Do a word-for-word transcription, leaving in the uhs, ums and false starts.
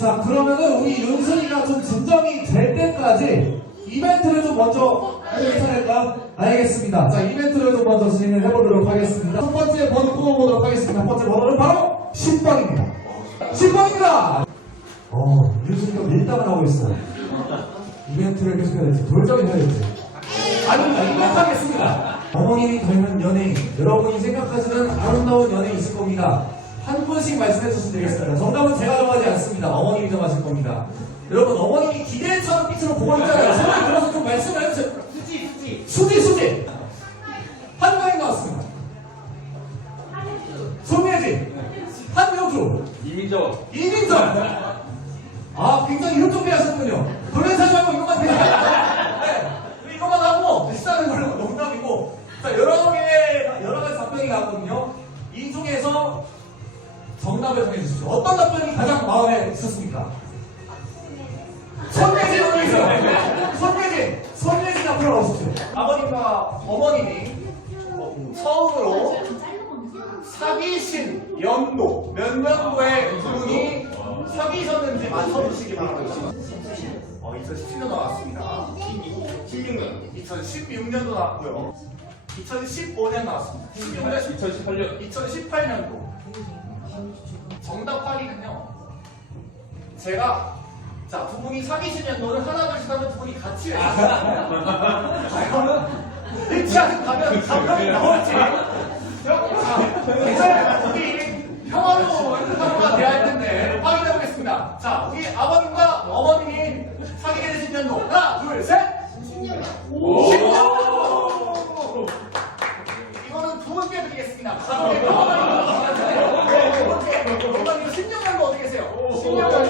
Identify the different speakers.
Speaker 1: 자, 그러면은 우리 윤순이가 좀 진정이 될 때까지 이벤트를 좀 먼저 해도 괜찮을까? 알겠습니다. 자, 이벤트를 좀 먼저 진행을 해보도록 하겠습니다. 첫 번째 번호 뽑아보도록 하겠습니다. 첫 번째 번호는 바로 십 번입니다. 십 번입니다! 어, 윤순이가 밀당을 하고 있어요. 이벤트를 계속 해야 될지, 돌정이 해야 될지. 아닙니다. 이벤트 하겠습니다. 어머님이 닮은 연예인, 여러분이 생각하시는 아름다운 연예인 있을 겁니다. 한 분씩 말씀해 주시면 되겠습니다. 정답은 제가 정하지 않습니다. 어머님이 정하실 겁니다. 여러분, 어머님이 기대처럼 빛으로 보고 있잖아요. 손을 들어서 좀 말씀을 해주세요. 수지, 수지. 수지, 수지. 한명이 나왔습니다. 손예진. 한명주.
Speaker 2: 이민정.
Speaker 1: 이민정. 아, 굉장히 흡족해 하셨군요. 돌연사지 말고 이것만 대요. 네. 이것만 하고 비싸는 걸로 농담이고. 자, 여러 개, 여러 가지 답변이 나왔거든요. 이 중에서 정답을 정해주십시오. 어떤 답변이 가장 마음에 드셨습니까? 손예진 어디서? 손예진! 손예진 앞으로 나오십시오. 아버님과 어머님이 처음으로 사귀신 연도, 몇 년도에 두 분이 사귀셨는지 맞춰주시기 바랍니다. 어, 이천십칠 년 나왔습니다.
Speaker 2: 십육 년.
Speaker 1: 이천십육 년도 나왔고요. 이천십오 년 나왔습니다. 십육 년,
Speaker 2: 이천십팔 년.
Speaker 1: 이천십팔 년도. 정답 확인은요. 제가 자, 두 분이 사귀신 연도를 하나 둘씩 하면 두 분이 같이 외쳤어요. 과연 일치하는 가면 답변이 나올지. 자, 이제 우리 평화로 평화가 돼야 할 텐데 확인해 보겠습니다. 자, 우리 아버님과 어머님이 사귀게 되신 연도 하나, 둘, 셋.
Speaker 3: 십 년.
Speaker 2: 오!
Speaker 1: 십 년. 이거는 두 분께 드리겠습니다. 가족의 평화가 있는 두 분께. 어머님 십 년간 어디 계세요? 십 년간